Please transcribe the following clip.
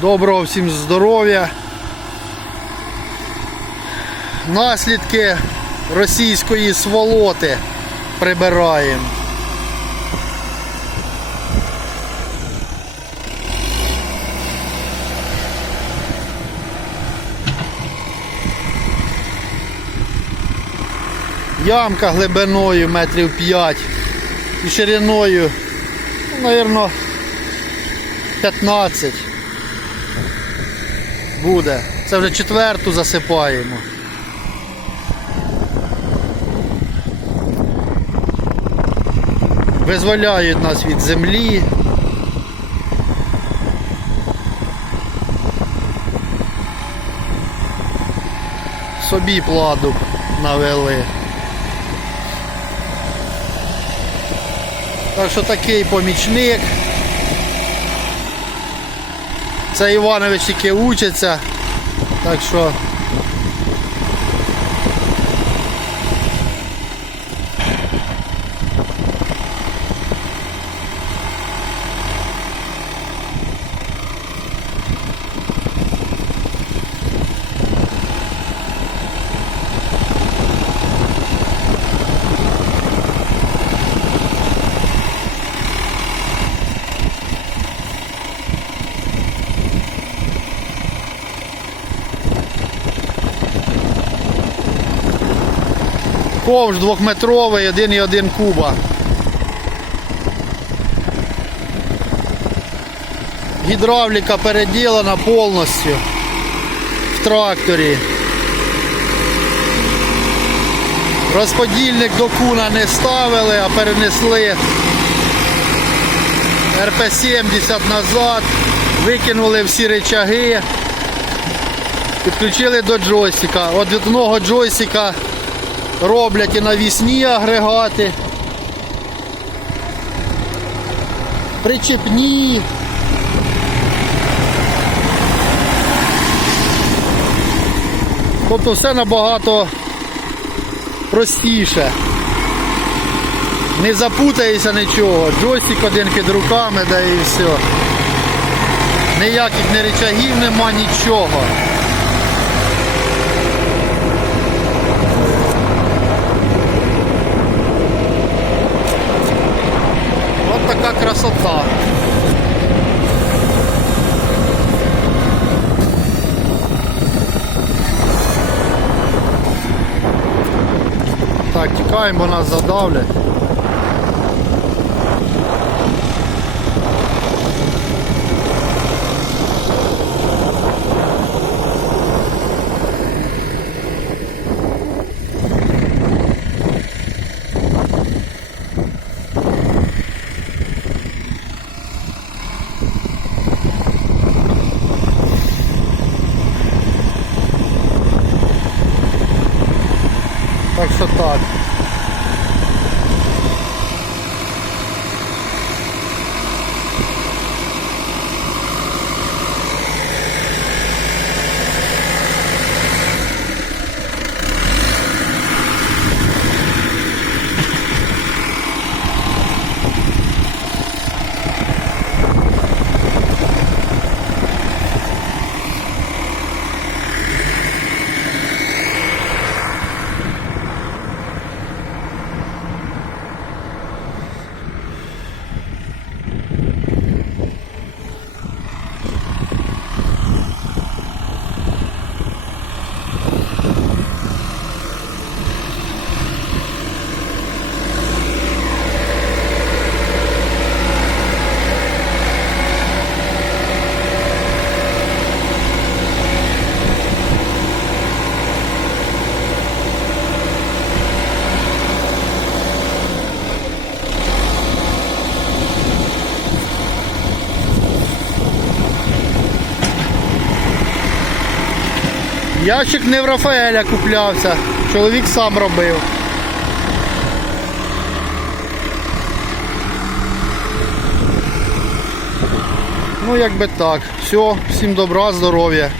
Доброго всім здоров'я. Наслідки російської сволоти прибираємо. Ямка глибиною метрів 5 і шириною, ну, мабуть, 15 буде. Це вже четверту засипаємо. Визволяють нас від землі. Собі пладу навели. Так що такий помічник. Це Іванович тільки учиться. Так що ковш двохметровий, 1,1 куба. Гідравліка переділена повністю в тракторі. Розподільник до куна не ставили, а перенесли РП-70 назад, викинули всі речаги, підключили до джойстика. От від одного джойстика роблять і навісні агрегати. Причепні. Тобто все набагато простіше. Не запутаєшся нічого. Джойстик один під руками, да і все. Ніяких не речагів нема, нічого. Така красота. Так, тікаємо, бо нас задавлять. Так що так. Ящик не в Рафаеля куплявся, чоловік сам робив. Ну, якби так. Все, всім добра, здоров'я.